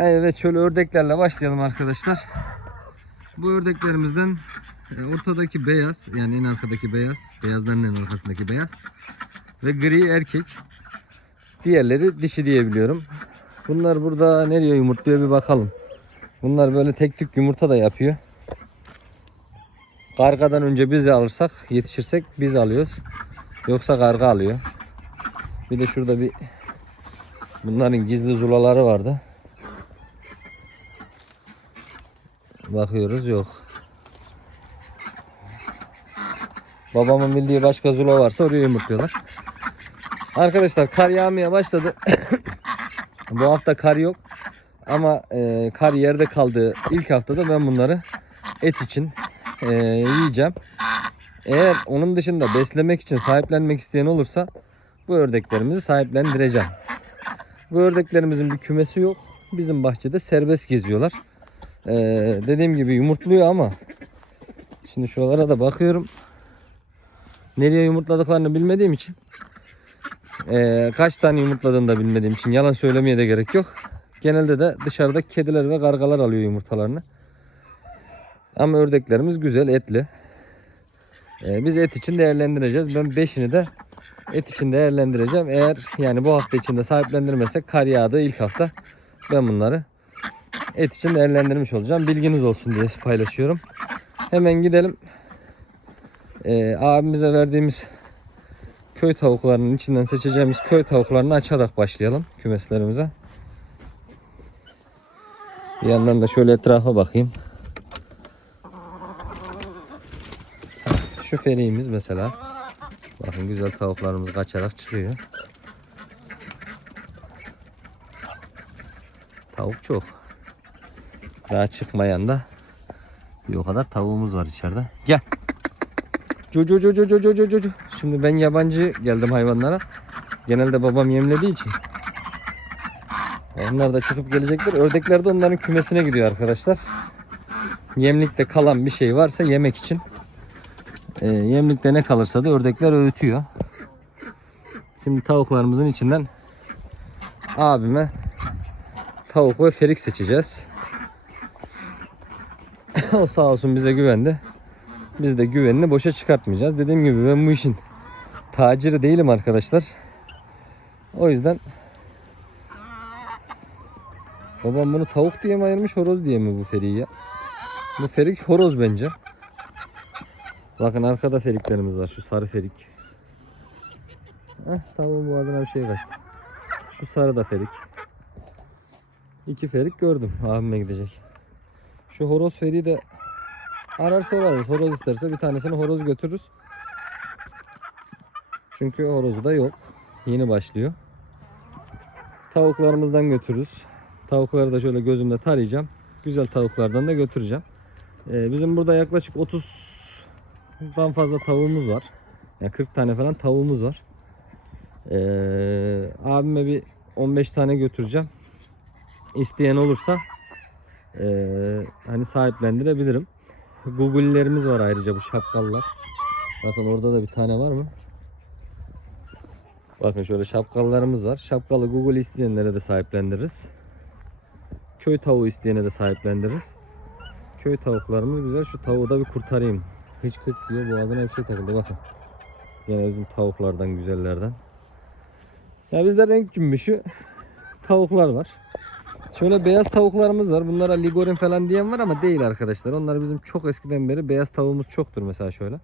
Evet şöyle ördeklerle başlayalım arkadaşlar. Bu ördeklerimizden e, ortadaki beyaz yani en arkadaki beyaz, beyazların en arkasındaki beyaz ve gri erkek. Diğerleri dişi diyebiliyorum. Bunlar burada nereye yumurtluyor bir bakalım. Bunlar böyle tek tük yumurta da yapıyor. Kargadan önce biz alırsak, yetişirsek biz alıyoruz. Yoksa karga alıyor. Bir de şurada bir bunların gizli zulaları vardı. Bakıyoruz yok. Babamın bildiği başka zula varsa oraya yumurtluyorlar. Arkadaşlar kar yağmaya başladı. Bu hafta kar yok. Ama e, kar yerde kaldığı ilk haftada ben bunları et için e, yiyeceğim. Eğer onun dışında beslemek için sahiplenmek isteyen olursa bu ördeklerimizi sahiplendireceğim. Bu ördeklerimizin bir kümesi yok. Bizim bahçede serbest geziyorlar. Ee, dediğim gibi yumurtluyor ama şimdi şuralara da bakıyorum. Nereye yumurtladıklarını bilmediğim için ee, kaç tane yumurtladığını da bilmediğim için yalan söylemeye de gerek yok. Genelde de dışarıda kediler ve kargalar alıyor yumurtalarını. Ama ördeklerimiz güzel etli. Ee, biz et için değerlendireceğiz. Ben 5'ini de et için değerlendireceğim. Eğer yani bu hafta içinde sahiplendirmezsek kar yağdığı ilk hafta ben bunları et için değerlendirmiş olacağım. Bilginiz olsun diye paylaşıyorum. Hemen gidelim. Ee, abimize verdiğimiz köy tavuklarının içinden seçeceğimiz köy tavuklarını açarak başlayalım kümeslerimize. Bir yandan da şöyle etrafa bakayım. Şu feriğimiz mesela. Bakın güzel tavuklarımız kaçarak çıkıyor. Tavuk çok. Daha çıkmayan da bir o kadar tavuğumuz var içeride. Gel. Co co co co co co co. Şimdi ben yabancı geldim hayvanlara. Genelde babam yemlediği için. Onlar da çıkıp gelecektir. Ördekler de onların kümesine gidiyor arkadaşlar. Yemlikte kalan bir şey varsa yemek için. E, yemlikte ne kalırsa da ördekler öğütüyor. Şimdi tavuklarımızın içinden abime tavuk ve ferik seçeceğiz. o sağ olsun bize güvendi. Biz de güvenini boşa çıkartmayacağız. Dediğim gibi ben bu işin taciri değilim arkadaşlar. O yüzden babam bunu tavuk diye mi ayırmış horoz diye mi bu feriyi ya? Bu ferik horoz bence. Bakın arkada feriklerimiz var. Şu sarı ferik. Heh, tavuğun boğazına bir şey kaçtı. Şu sarı da ferik. İki ferik gördüm. Abime gidecek. Şu horoz feriği de ararsa alırız. Horoz isterse bir tanesini horoz götürürüz. Çünkü horozu da yok. Yeni başlıyor. Tavuklarımızdan götürürüz. Tavukları da şöyle gözümde tarayacağım. Güzel tavuklardan da götüreceğim. Ee, bizim burada yaklaşık 30'dan fazla tavuğumuz var. Yani 40 tane falan tavuğumuz var. Ee, abime bir 15 tane götüreceğim. İsteyen olursa ee, hani sahiplendirebilirim. Google'lerimiz var ayrıca bu şapkallar. Bakın orada da bir tane var mı? Bakın şöyle şapkallarımız var. Şapkalı Google isteyenlere de sahiplendiririz. Köy tavuğu isteyene de sahiplendiririz. Köy tavuklarımız güzel. Şu tavuğu da bir kurtarayım. Hiç kırk diyor. Boğazına bir şey takıldı. Bakın. Yine bizim tavuklardan güzellerden. Ya bizde renk gümüşü tavuklar var. Şöyle beyaz tavuklarımız var. Bunlara ligorin falan diyen var ama değil arkadaşlar. Onlar bizim çok eskiden beri beyaz tavuğumuz çoktur mesela şöyle.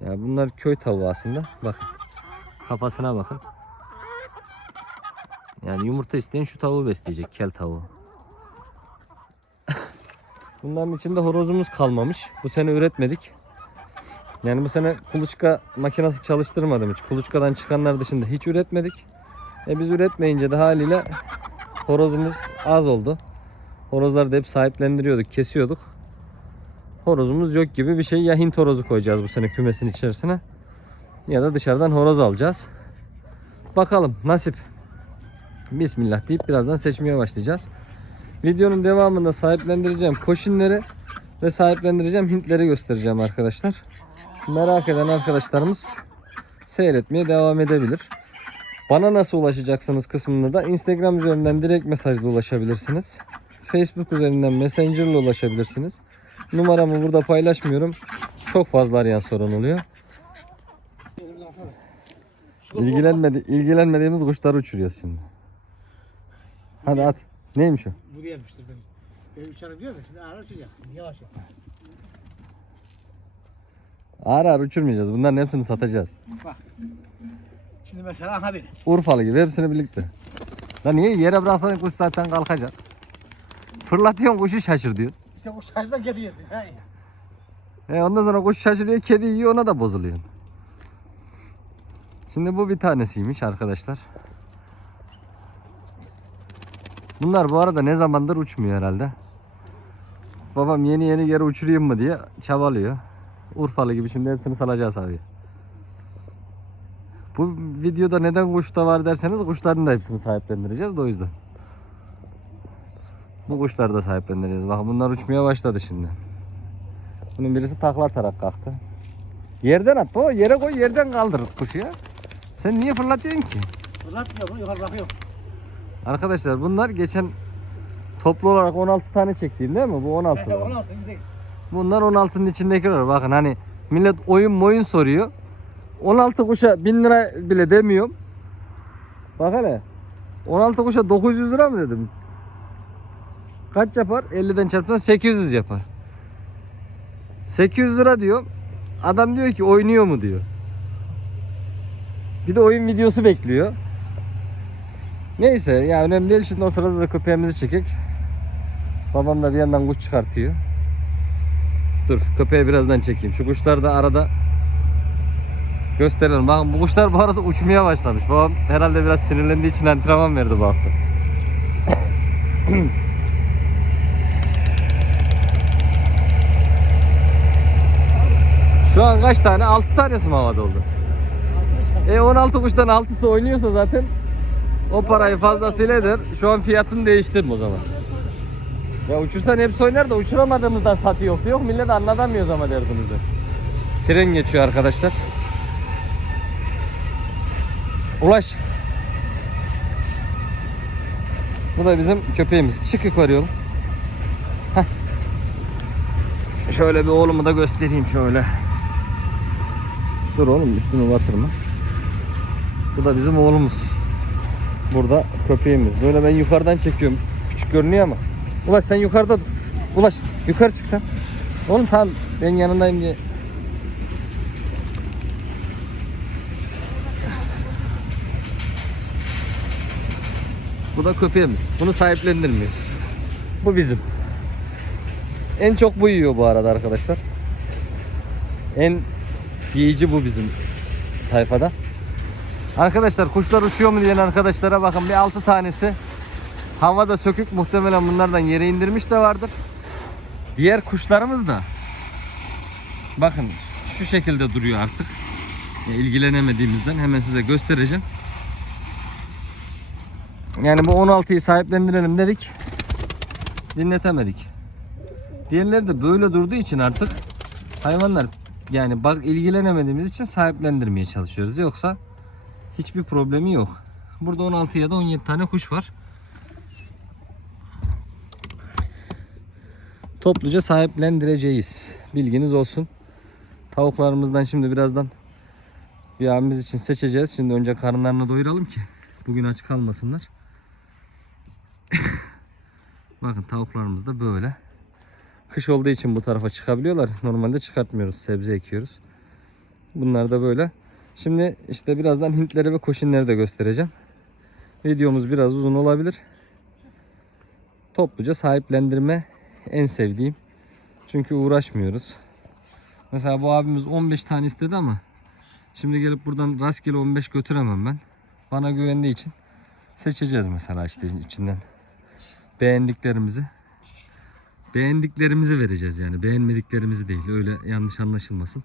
Ya bunlar köy tavuğu aslında. Bakın. Kafasına bakın. Yani yumurta isteyen şu tavuğu besleyecek. Kel tavuğu. Bunların içinde horozumuz kalmamış. Bu sene üretmedik. Yani bu sene kuluçka makinesi çalıştırmadım hiç. Kuluçkadan çıkanlar dışında hiç üretmedik. E biz üretmeyince de haliyle horozumuz az oldu. Horozları da hep sahiplendiriyorduk, kesiyorduk. Horozumuz yok gibi bir şey. Ya Hint horozu koyacağız bu sene kümesin içerisine. Ya da dışarıdan horoz alacağız. Bakalım nasip. Bismillah deyip birazdan seçmeye başlayacağız. Videonun devamında sahiplendireceğim koşinleri ve sahiplendireceğim Hintleri göstereceğim arkadaşlar. Merak eden arkadaşlarımız seyretmeye devam edebilir. Bana nasıl ulaşacaksınız kısmında da Instagram üzerinden direkt mesajla ulaşabilirsiniz. Facebook üzerinden Messenger ile ulaşabilirsiniz. Numaramı burada paylaşmıyorum. Çok fazla arayan sorun oluyor. İlgilenmedi, ilgilenmediğimiz kuşları uçuruyoruz şimdi. Hadi at. Neymiş o? Buraya yapmıştır beni. Benim uçarım diyor da şimdi ağır uçacak. Yavaş yap. Ağır ağır uçurmayacağız. Bunların hepsini satacağız. Şimdi mesela aha beni. Urfalı gibi hepsini birlikte. Lan niye yere bıraksan kuş zaten kalkacak. Fırlatıyorsun kuşu şaşır diyor. İşte bu şarjdan kedi yedi. He. E ondan sonra kuş şaşırıyor, kedi yiyor ona da bozuluyor. Şimdi bu bir tanesiymiş arkadaşlar. Bunlar bu arada ne zamandır uçmuyor herhalde. Babam yeni yeni yere uçurayım mı diye çabalıyor. Urfalı gibi şimdi hepsini salacağız abi. Bu videoda neden kuş da var derseniz kuşların da hepsini sahiplendireceğiz de o yüzden. Bu kuşları da sahiplendireceğiz. Bakın bunlar uçmaya başladı şimdi. Bunun birisi takla atarak kalktı. Yerden at baba. Yere koy yerden kaldır kuşu ya. Sen niye fırlatıyorsun ki? Fırlatmıyor bunu yukarı bırakıyor. Arkadaşlar bunlar geçen toplu olarak 16 tane çektiğim değil mi? Bu 16. He, 16 izleyin. Bunlar 16'nın içindekiler. Bakın hani millet oyun moyun soruyor. 16 kuşa 1000 lira bile demiyorum. Bak hele. 16 kuşa 900 lira mı dedim? Kaç yapar? 50'den çarpsan 800 yapar. 800 lira diyor. Adam diyor ki oynuyor mu diyor. Bir de oyun videosu bekliyor. Neyse ya önemli değil şimdi o sırada da köpeğimizi çekek. Babam da bir yandan kuş çıkartıyor. Dur köpeği birazdan çekeyim. Şu kuşlar da arada gösterelim. Bakın bu kuşlar bu arada uçmaya başlamış. Babam herhalde biraz sinirlendiği için antrenman verdi bu hafta. Şu an kaç tane? 6 tanesi mi havada oldu? E 16 kuştan 6'sı oynuyorsa zaten o parayı fazlasıyla eder. Şu an fiyatını değiştirme o zaman. Ya uçursan hepsi oynar da uçuramadığımızdan satı yok diyor. Millet anlatamıyoruz ama derdimizi. Tren geçiyor arkadaşlar. Ulaş. Bu da bizim köpeğimiz. Çık yukarı. Heh. Şöyle bir oğlumu da göstereyim şöyle. Dur oğlum üstünü batırma. Bu da bizim oğlumuz. Burada köpeğimiz. Böyle ben yukarıdan çekiyorum. Küçük görünüyor ama. Ulaş sen yukarıda dur. Ulaş yukarı çık sen. Oğlum tamam ben yanındayım diye. Bu da köpeğimiz. Bunu sahiplendirmiyoruz. Bu bizim. En çok bu yiyor bu arada arkadaşlar. En yiyici bu bizim tayfada. Arkadaşlar kuşlar uçuyor mu diyen arkadaşlara bakın bir 6 tanesi havada sökük muhtemelen bunlardan yere indirmiş de vardır. Diğer kuşlarımız da bakın şu şekilde duruyor artık. İlgilenemediğimizden hemen size göstereceğim. Yani bu 16'yı sahiplendirelim dedik. Dinletemedik. Diğerleri de böyle durduğu için artık hayvanlar yani bak ilgilenemediğimiz için sahiplendirmeye çalışıyoruz. Yoksa hiçbir problemi yok. Burada 16 ya da 17 tane kuş var. Topluca sahiplendireceğiz. Bilginiz olsun. Tavuklarımızdan şimdi birazdan bir abimiz için seçeceğiz. Şimdi önce karınlarını doyuralım ki bugün aç kalmasınlar. Bakın tavuklarımız da böyle. Kış olduğu için bu tarafa çıkabiliyorlar. Normalde çıkartmıyoruz. Sebze ekiyoruz. Bunlar da böyle. Şimdi işte birazdan Hintleri ve koşinleri de göstereceğim. Videomuz biraz uzun olabilir. Topluca sahiplendirme en sevdiğim. Çünkü uğraşmıyoruz. Mesela bu abimiz 15 tane istedi ama şimdi gelip buradan rastgele 15 götüremem ben. Bana güvendiği için seçeceğiz mesela işte içinden beğendiklerimizi. Beğendiklerimizi vereceğiz yani. Beğenmediklerimizi değil. Öyle yanlış anlaşılmasın.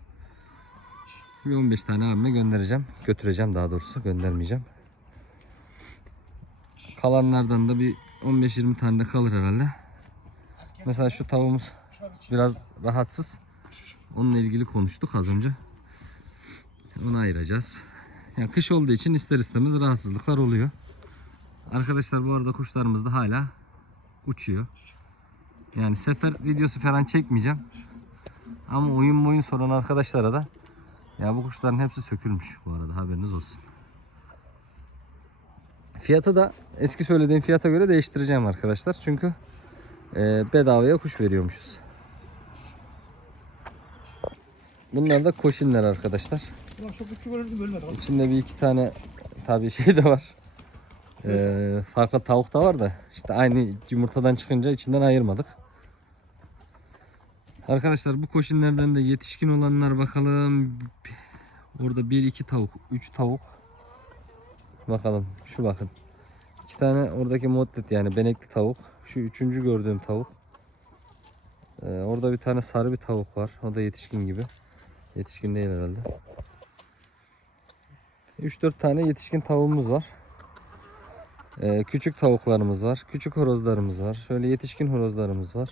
Bir 15 tane abime göndereceğim. Götüreceğim daha doğrusu. Göndermeyeceğim. Kalanlardan da bir 15-20 tane de kalır herhalde. Mesela şu tavuğumuz biraz rahatsız. Onunla ilgili konuştuk az önce. Onu ayıracağız. Yani kış olduğu için ister istemez rahatsızlıklar oluyor. Arkadaşlar bu arada kuşlarımız da hala uçuyor. Yani sefer videosu falan çekmeyeceğim. Ama oyun boyun soran arkadaşlara da ya bu kuşların hepsi sökülmüş bu arada haberiniz olsun. Fiyatı da eski söylediğim fiyata göre değiştireceğim arkadaşlar. Çünkü e, bedavaya kuş veriyormuşuz. Bunlar da koşinler arkadaşlar. İçinde bir iki tane tabii şey de var. Ee, farklı tavuk da var da işte aynı yumurtadan çıkınca içinden ayırmadık. Arkadaşlar bu koşinlerden de yetişkin olanlar bakalım. Orada bir iki tavuk, üç tavuk. Bakalım şu bakın. İki tane oradaki modlet yani benekli tavuk. Şu üçüncü gördüğüm tavuk. Ee, orada bir tane sarı bir tavuk var. O da yetişkin gibi. Yetişkin değil herhalde. 3-4 tane yetişkin tavuğumuz var. Ee, küçük tavuklarımız var. Küçük horozlarımız var. Şöyle yetişkin horozlarımız var.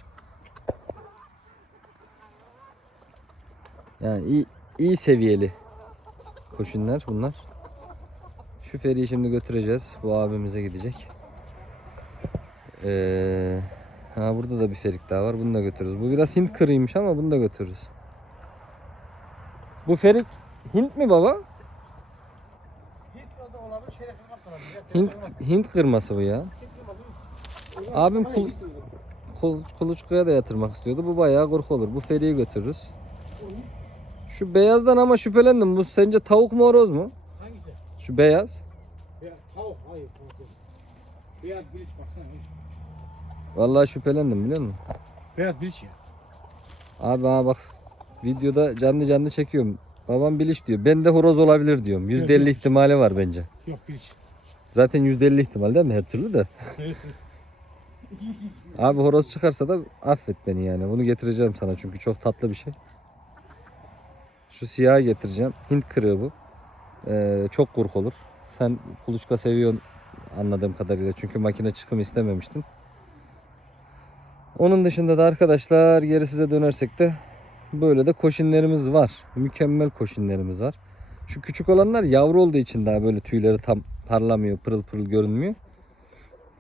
Yani iyi, iyi seviyeli koşunlar bunlar. Şu feriyi şimdi götüreceğiz. Bu abimize gidecek. Ee, ha burada da bir ferik daha var. Bunu da götürürüz. Bu biraz Hint kırıymış ama bunu da götürürüz. Bu ferik Hint mi baba? Hiç orada olabilir. Şeyde kırmaz olabilir. Ya, Hint. Hint kırması bu ya. Abim kul, kul, kuluçkaya da yatırmak istiyordu. Bu bayağı korku olur. Bu feriyi götürürüz. Şu beyazdan ama şüphelendim. Bu sence tavuk mu horoz mu? Hangisi? Şu beyaz. Ya, tavuk. Hayır tavuk. Beyaz biliç baksana. Vallahi şüphelendim biliyor musun? Beyaz biliç ya. Abi ha bak videoda canlı canlı çekiyorum. Babam biliş diyor. Ben de horoz olabilir diyorum. %50 biliş. ihtimali var bence. Yok biliç. Zaten %50 ihtimal değil mi her türlü de. Abi horoz çıkarsa da affet beni yani. Bunu getireceğim sana çünkü çok tatlı bir şey. Şu siyahı getireceğim. Hint kırığı bu. Ee, çok kurk olur. Sen kuluçka seviyorsun anladığım kadarıyla. Çünkü makine çıkımı istememiştin. Onun dışında da arkadaşlar geri size dönersek de böyle de koşinlerimiz var. Mükemmel koşinlerimiz var. Şu küçük olanlar yavru olduğu için daha böyle tüyleri tam parlamıyor, pırıl pırıl görünmüyor.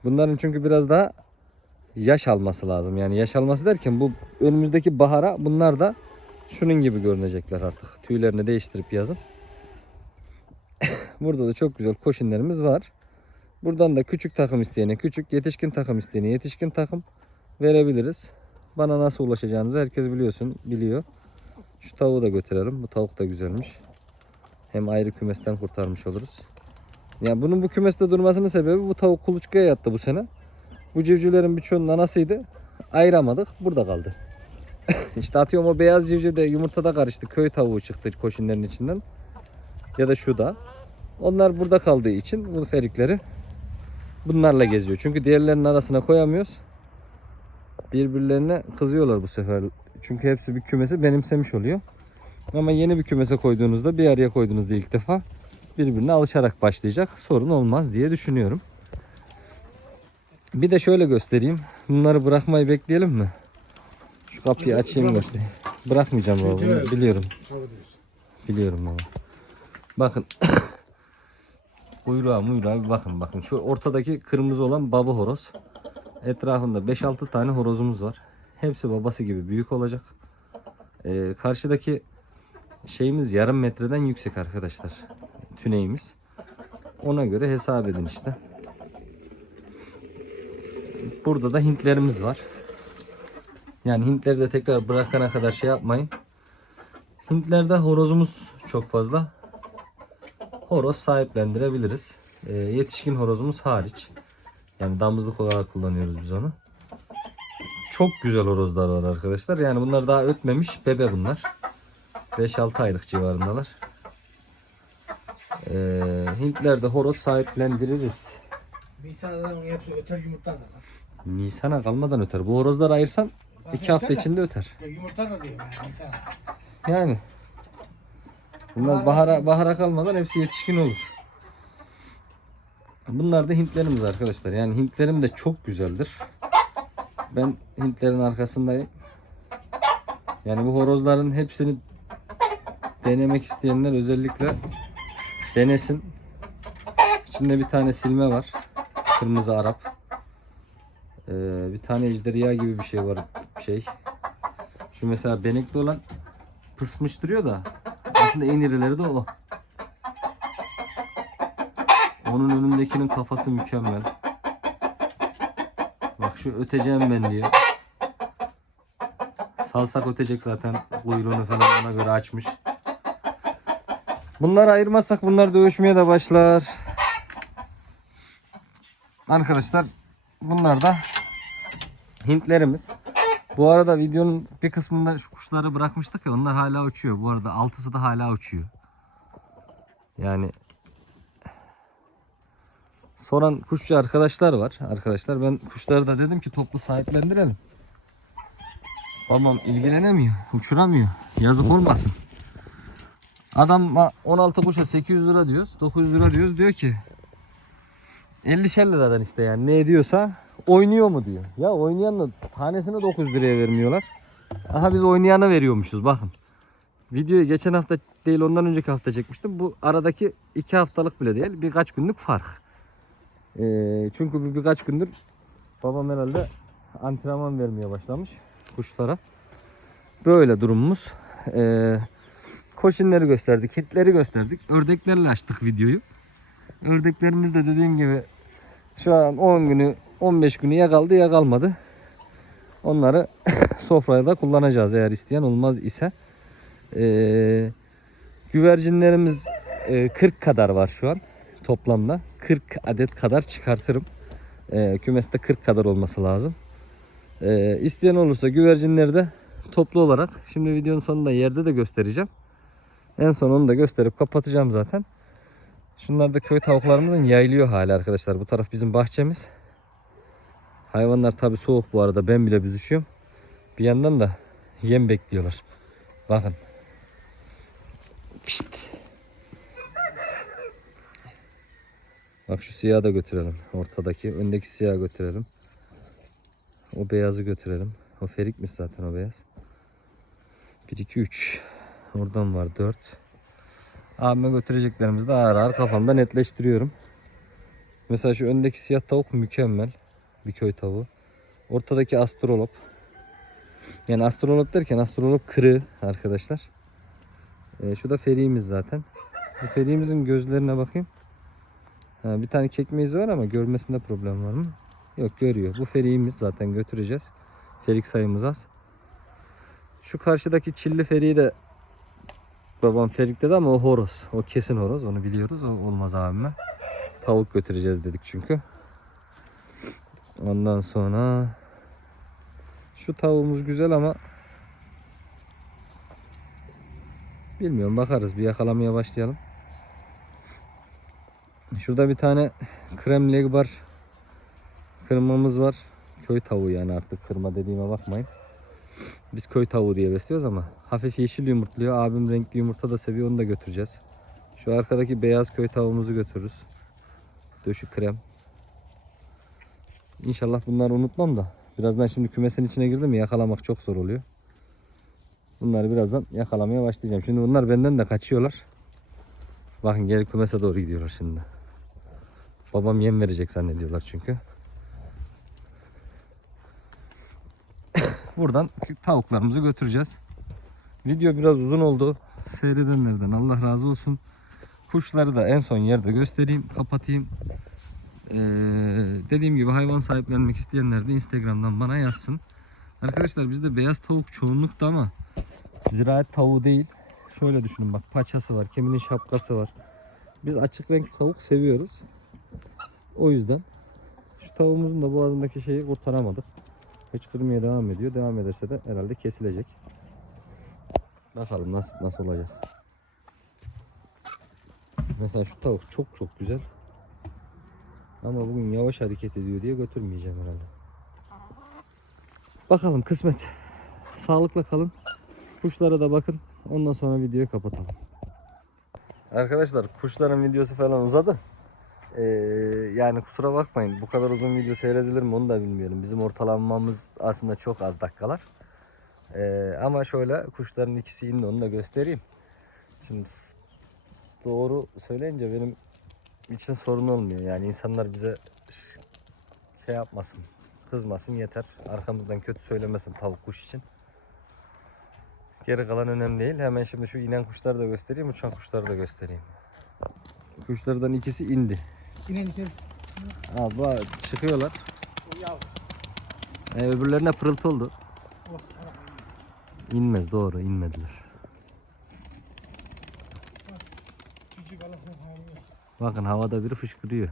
Bunların çünkü biraz daha yaş alması lazım. Yani yaş alması derken bu önümüzdeki bahara bunlar da şunun gibi görünecekler artık. Tüylerini değiştirip yazın. Burada da çok güzel koşinlerimiz var. Buradan da küçük takım isteyene küçük, yetişkin takım isteyene yetişkin takım verebiliriz. Bana nasıl ulaşacağınızı herkes biliyorsun, biliyor. Şu tavuğu da götürelim. Bu tavuk da güzelmiş. Hem ayrı kümesten kurtarmış oluruz. Yani bunun bu kümeste durmasının sebebi bu tavuk kuluçkaya yattı bu sene. Bu civcivlerin birçoğunun anasıydı. Ayıramadık. Burada kaldı. işte atıyorum o beyaz civciv de yumurtada karıştı. Köy tavuğu çıktı koşinlerin içinden. Ya da şu da. Onlar burada kaldığı için bu ferikleri bunlarla geziyor. Çünkü diğerlerinin arasına koyamıyoruz. Birbirlerine kızıyorlar bu sefer. Çünkü hepsi bir kümesi benimsemiş oluyor. Ama yeni bir kümese koyduğunuzda bir araya koyduğunuzda ilk defa birbirine alışarak başlayacak. Sorun olmaz diye düşünüyorum. Bir de şöyle göstereyim. Bunları bırakmayı bekleyelim mi? Şu kapıyı açayım göstereyim. Bırakmayacağım baba. Bunu Biliyorum. Biliyorum baba. Bakın. Kuyruğa muyruğa bir bakın. Bakın şu ortadaki kırmızı olan baba horoz. Etrafında 5-6 tane horozumuz var. Hepsi babası gibi büyük olacak. Ee, karşıdaki şeyimiz yarım metreden yüksek arkadaşlar. Tüneyimiz. Ona göre hesap edin işte. Burada da Hintlerimiz var. Yani Hintleri de tekrar bırakana kadar şey yapmayın. Hintlerde horozumuz çok fazla. Horoz sahiplendirebiliriz. Ee, yetişkin horozumuz hariç. Yani damızlık olarak kullanıyoruz biz onu. Çok güzel horozlar var arkadaşlar. Yani bunlar daha ötmemiş. Bebe bunlar. 5-6 aylık civarındalar. Hintlerde horoz sahiplendiririz. Nisan'dan hepsi öter yumurtlar da. Nisan'a kalmadan öter. Bu horozları ayırsan Zaten 2 hafta öter de. içinde öter. Ya yumurtlar da diyor yani Nisan. Yani. Bunlar bahara, bahara kalmadan hepsi yetişkin olur. Bunlar da Hintlerimiz arkadaşlar. Yani Hintlerim de çok güzeldir. Ben Hintlerin arkasındayım. Yani bu horozların hepsini denemek isteyenler özellikle denesin. İçinde bir tane silme var. Kırmızı Arap. Ee, bir tane ejderha gibi bir şey var. Şey. Şu mesela benekli olan pısmış duruyor da aslında en irileri de o. Onun önündekinin kafası mükemmel. Bak şu öteceğim ben diyor. Salsak ötecek zaten. Kuyruğunu falan ona göre açmış. Bunları ayırmazsak bunlar dövüşmeye de başlar. Arkadaşlar bunlar da Hintlerimiz. Bu arada videonun bir kısmında şu kuşları bırakmıştık ya onlar hala uçuyor. Bu arada altısı da hala uçuyor. Yani soran kuşçu arkadaşlar var. Arkadaşlar ben kuşları da dedim ki toplu sahiplendirelim. Babam ilgilenemiyor, uçuramıyor. Yazık olmasın. Adam 16 kuşa 800 lira diyoruz, 900 lira diyoruz. Diyor ki 50'şer liradan işte yani ne ediyorsa oynuyor mu diyor. Ya oynayan da tanesini 900 liraya vermiyorlar. Aha biz oynayana veriyormuşuz bakın. Videoyu geçen hafta değil ondan önceki hafta çekmiştim. Bu aradaki iki haftalık bile değil birkaç günlük fark. Ee, çünkü bu birkaç gündür babam herhalde antrenman vermeye başlamış kuşlara. Böyle durumumuz. Ee, koşinleri gösterdik, hitleri gösterdik. Ördeklerle açtık videoyu. Ördeklerimiz de dediğim gibi şu an 10 günü 15 günü ya kaldı ya kalmadı. Onları sofraya da kullanacağız eğer isteyen olmaz ise. Ee, güvercinlerimiz e, 40 kadar var şu an toplamda. 40 adet kadar çıkartırım. Ee, kümeste 40 kadar olması lazım. Ee, isteyen olursa güvercinleri de toplu olarak şimdi videonun sonunda yerde de göstereceğim. En son onu da gösterip kapatacağım zaten. Şunlar da köy tavuklarımızın yayılıyor hali arkadaşlar. Bu taraf bizim bahçemiz. Hayvanlar tabi soğuk bu arada. Ben bile büzüşüyorum. Bir yandan da yem bekliyorlar. Bakın. Pişt. Bak şu siyahı da götürelim. Ortadaki. Öndeki siyahı götürelim. O beyazı götürelim. O ferikmiş zaten o beyaz. 1, 2, 3. Oradan var 4. Abime götüreceklerimizi de ağır ağır kafamda netleştiriyorum. Mesela şu öndeki siyah tavuk mükemmel. Bir köy tavuğu. Ortadaki astrolop. Yani astrolop derken astrolop kırığı arkadaşlar. Ee, şu da feriğimiz zaten. Bu feriğimizin gözlerine bakayım. Ha, bir tane kekme var ama görmesinde problem var mı? Yok görüyor. Bu feriğimiz zaten götüreceğiz. Ferik sayımız az. Şu karşıdaki çilli feriği de babam ferik dedi ama o horoz. O kesin horoz. Onu biliyoruz. O olmaz abime. Tavuk götüreceğiz dedik çünkü. Ondan sonra şu tavuğumuz güzel ama bilmiyorum bakarız bir yakalamaya başlayalım. Şurada bir tane krem legbar kırmamız var. Köy tavuğu yani artık kırma dediğime bakmayın. Biz köy tavuğu diye besliyoruz ama hafif yeşil yumurtluyor. Abim renkli yumurta da seviyor onu da götüreceğiz. Şu arkadaki beyaz köy tavuğumuzu götürürüz. Döşü krem. İnşallah bunları unutmam da. Birazdan şimdi kümesin içine girdim yakalamak çok zor oluyor. Bunları birazdan yakalamaya başlayacağım. Şimdi bunlar benden de kaçıyorlar. Bakın geri kümese doğru gidiyorlar şimdi. Babam yem verecek zannediyorlar çünkü. Buradan tavuklarımızı götüreceğiz. Video biraz uzun oldu. Seyredenlerden Allah razı olsun. Kuşları da en son yerde göstereyim, kapatayım. Ee, dediğim gibi hayvan sahiplenmek isteyenler de Instagram'dan bana yazsın. Arkadaşlar bizde beyaz tavuk çoğunlukta ama ziraat tavuğu değil. Şöyle düşünün bak paçası var, keminin şapkası var. Biz açık renk tavuk seviyoruz. O yüzden şu tavuğumuzun da boğazındaki şeyi kurtaramadık. Hıçkırmaya devam ediyor. Devam ederse de herhalde kesilecek. Bakalım nasıl nasıl olacak. Mesela şu tavuk çok çok güzel. Ama bugün yavaş hareket ediyor diye götürmeyeceğim herhalde. Bakalım kısmet. Sağlıkla kalın. Kuşlara da bakın. Ondan sonra videoyu kapatalım. Arkadaşlar kuşların videosu falan uzadı. Ee, yani kusura bakmayın bu kadar uzun video seyredilir mi onu da bilmiyorum. Bizim ortalamamız aslında çok az dakikalar. Ee, ama şöyle kuşların ikisi indi onu da göstereyim. Şimdi doğru söyleyince benim için sorun olmuyor. Yani insanlar bize şey yapmasın. Kızmasın yeter. Arkamızdan kötü söylemesin tavuk kuş için. Geri kalan önemli değil. Hemen şimdi şu inen kuşları da göstereyim, uçan kuşları da göstereyim. Kuşlardan ikisi indi. Yine içeri. Bu çıkıyorlar. O yav. E, öbürlerine pırıltı oldu. İnmez doğru inmediler. Bakın havada biri fışkırıyor.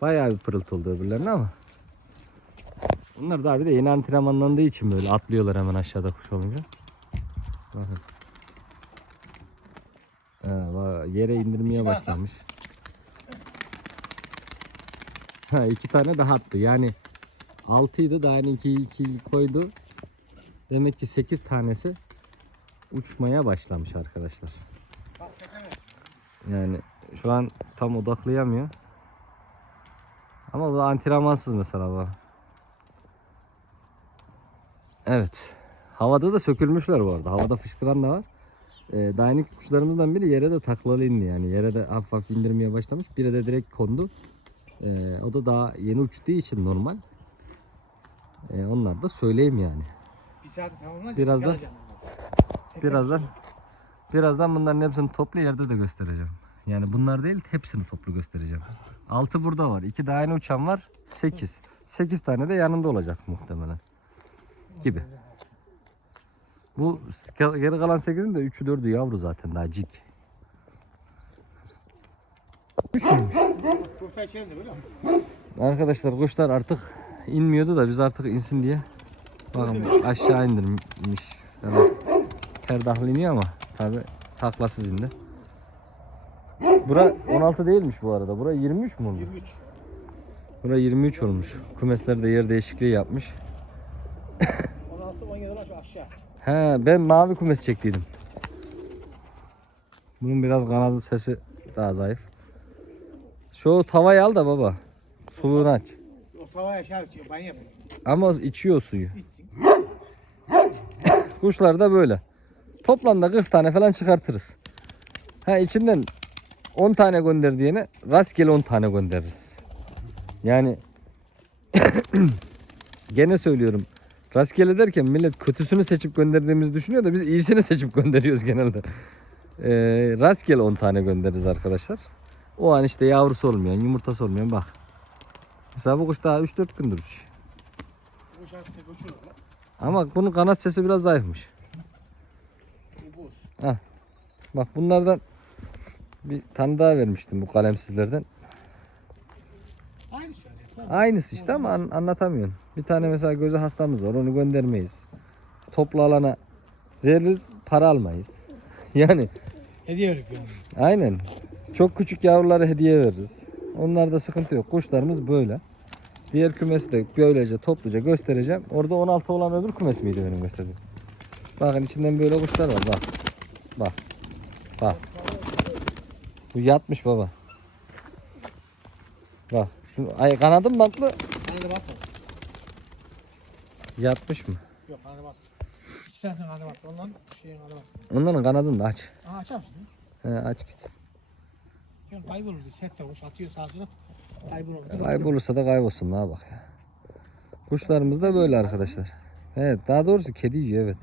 Bayağı bir pırıltı oldu öbürlerine ama. Bunlar da bir de yeni antrenmanlandığı için böyle atlıyorlar hemen aşağıda kuş olunca. Bakın. Ha, bak, yere indirmeye başlamış. Ha, iki tane daha attı. Yani 6'ydı daha yeni 2 2 koydu. Demek ki 8 tanesi uçmaya başlamış arkadaşlar. Yani şu an tam odaklayamıyor. Ama bu antrenmansız mesela bu. Evet. Havada da sökülmüşler bu arada. Havada fışkıran da var. Ee, dayanık kuşlarımızdan biri yere de taklalı indi yani. Yere de hafif hafif indirmeye başlamış. Biri de direkt kondu. Ee, o da daha yeni uçtuğu için normal. Ee, onlar da söyleyeyim yani. Bir saat tamamla. Birazdan- Birazdan uçacağım. birazdan bunların hepsini toplu yerde de göstereceğim. Yani bunlar değil hepsini toplu göstereceğim. 6 burada var. 2 daha yeni uçan var. 8. 8 tane de yanında olacak muhtemelen. Gibi. Bu geri kalan 8'in de 3'ü 4'ü yavru zaten daha cik. Arkadaşlar kuşlar artık inmiyordu da biz artık insin diye bakın aşağı indirmiş. Yani perdahlı iniyor ama tabi taklasız indi. Bura 16 değilmiş bu arada. Bura 23 mü oldu? 23. Bura 23 olmuş. Kümeslerde yer değişikliği yapmış. 16 17 lan şu aşağı. He ben mavi kümes çektiydim. Bunun biraz kanadı sesi daha zayıf. Şu tavayı al da baba. Suluğunu aç. O tavaya aşağı içiyor. Banyo yapıyor. Ama içiyor suyu. İçsin. Kuşlar da böyle. Toplamda 40 tane falan çıkartırız. Ha içinden 10 tane gönder diyene rastgele 10 tane göndeririz. Yani gene söylüyorum. Rastgele derken millet kötüsünü seçip gönderdiğimizi düşünüyor da biz iyisini seçip gönderiyoruz genelde. Ee, rastgele 10 tane göndeririz arkadaşlar. O an işte yavrusu olmayan, yumurtası olmayan bak. Mesela bu kuş daha 3-4 gündür uçuyor. Ama bunun kanat sesi biraz zayıfmış. Buz. Bak bunlardan bir tane daha vermiştim bu kalemsizlerden. Aynı söylüyor. Aynısı işte ama an- anlatamıyorum. Bir tane mesela gözü hastamız var onu göndermeyiz. Toplu alana veririz para almayız. Yani Hediye veririz yani. aynen. Çok küçük yavruları hediye veririz. Onlarda sıkıntı yok. Kuşlarımız böyle. Diğer kümesi de böylece topluca göstereceğim. Orada 16 olan öbür kümes miydi benim gösterdiğim? Bakın içinden böyle kuşlar var bak. Bak. Bak. Bu yatmış baba. Bak. Şu ay kanadım bantlı Kanada batma. yatmış mı? Yok kanada batma. İki tanesini kanada batma. Ondan şeyin kanada batma. Onların kanadını da aç. Aha açar mısın? He, aç gitsin. Yani kaybolur diye. Set de kuş atıyor sağa sola. Kaybolur. Kaybolursa da kaybolsun daha bak ya. Kuşlarımız da böyle arkadaşlar. Evet daha doğrusu kedi yiyor evet.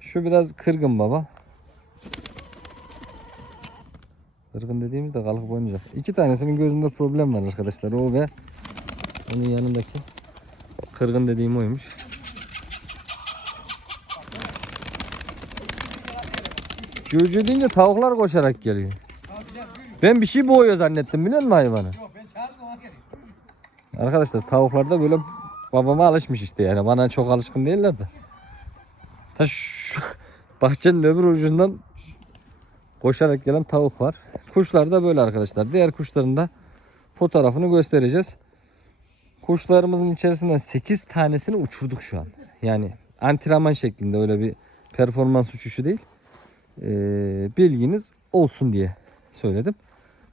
Şu biraz kırgın baba. Kırgın dediğimizde kalıp oynayacak. İki tanesinin gözünde problem var arkadaşlar. O ve onun yanındaki. Kırgın dediğim oymuş. Cücü deyince tavuklar koşarak geliyor. Ben bir şey boğuyor zannettim biliyor musun hayvanı? Arkadaşlar tavuklar da böyle babama alışmış işte yani bana çok alışkın değiller de. Ta şu bahçenin öbür ucundan koşarak gelen tavuk var. Kuşlar da böyle arkadaşlar. Diğer kuşların da fotoğrafını göstereceğiz. Kuşlarımızın içerisinden 8 tanesini uçurduk şu an. Yani antrenman şeklinde öyle bir performans uçuşu değil. Ee, bilginiz olsun diye söyledim.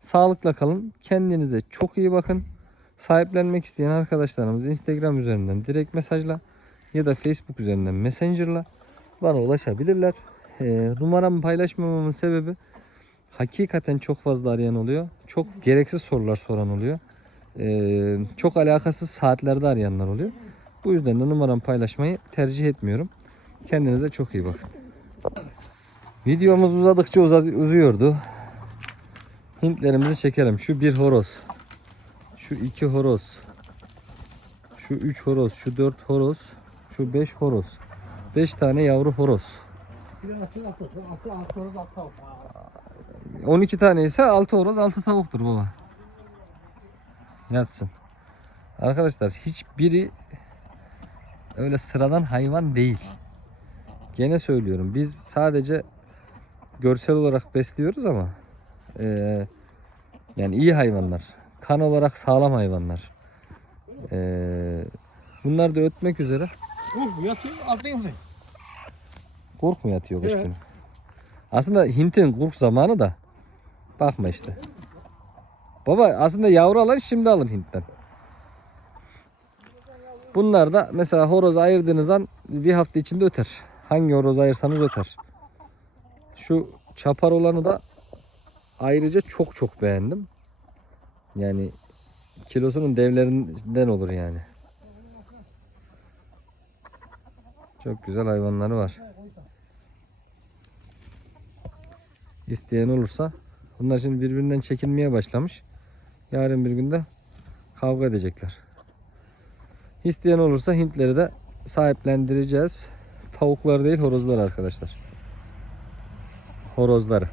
Sağlıkla kalın. Kendinize çok iyi bakın. Sahiplenmek isteyen arkadaşlarımız Instagram üzerinden direkt mesajla ya da Facebook üzerinden Messenger'la bana ulaşabilirler. Ee, numaramı paylaşmamamın sebebi hakikaten çok fazla arayan oluyor. Çok gereksiz sorular soran oluyor. Ee, çok alakasız saatlerde arayanlar oluyor. Bu yüzden de numaramı paylaşmayı tercih etmiyorum. Kendinize çok iyi bakın. Videomuz uzadıkça uzadı, uzuyordu. Hintlerimizi çekelim. Şu bir horoz. Şu iki horoz. Şu üç horoz. Şu dört horoz. Şu beş horoz. Beş tane yavru horoz. 12 tane ise 6 horoz 6 tavuktur baba. Yatsın. Arkadaşlar hiçbiri öyle sıradan hayvan değil. Gene söylüyorum biz sadece görsel olarak besliyoruz ama eee, yani iyi hayvanlar. Kan olarak sağlam hayvanlar. Eee, bunlar da ötmek üzere. Uh bu yatıyor ben. Kurk mu yatıyor kış günü? Aslında Hint'in kurk zamanı da. Bakma işte. Baba aslında yavru alın şimdi alın Hint'ten. Bunlar da mesela horoz ayırdığınız an bir hafta içinde öter. Hangi horoz ayırsanız öter. Şu çapar olanı da ayrıca çok çok beğendim. Yani kilosunun devlerinden olur yani. Çok güzel hayvanları var. İsteyen olursa bunlar şimdi birbirinden çekilmeye başlamış. Yarın bir günde kavga edecekler. İsteyen olursa Hintleri de sahiplendireceğiz. Tavuklar değil horozlar arkadaşlar. Horozları.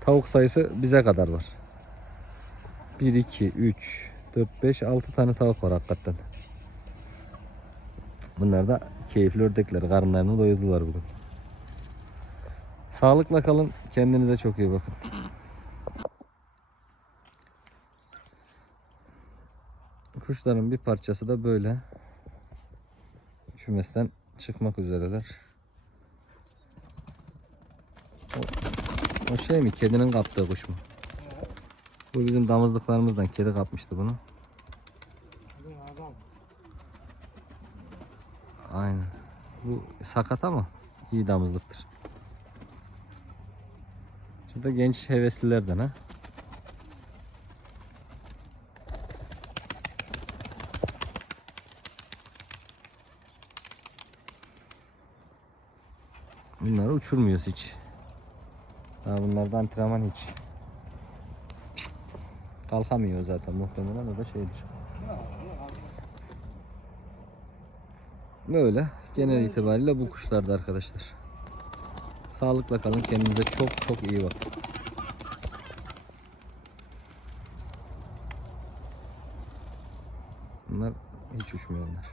Tavuk sayısı bize kadar var. 1, 2, 3, 4, 5, 6 tane tavuk var hakikaten. Bunlar da keyifli ördekler. Karınlarını doyurdular bugün. Sağlıkla kalın. Kendinize çok iyi bakın. Kuşların bir parçası da böyle. Kümesten çıkmak üzereler. O, o şey mi? Kedinin kaptığı kuş mu? Bu bizim damızlıklarımızdan. Kedi kapmıştı bunu. Aynen. Bu sakat ama iyi damızlıktır. Şurada genç heveslilerden ha. Bunları uçurmuyoruz hiç. Daha bunlarda antrenman hiç. Pist. Kalkamıyor zaten muhtemelen o da şeydir. Böyle genel itibariyle bu kuşlarda arkadaşlar. Sağlıkla kalın kendinize çok çok iyi bakın. Bunlar hiç uçmuyorlar.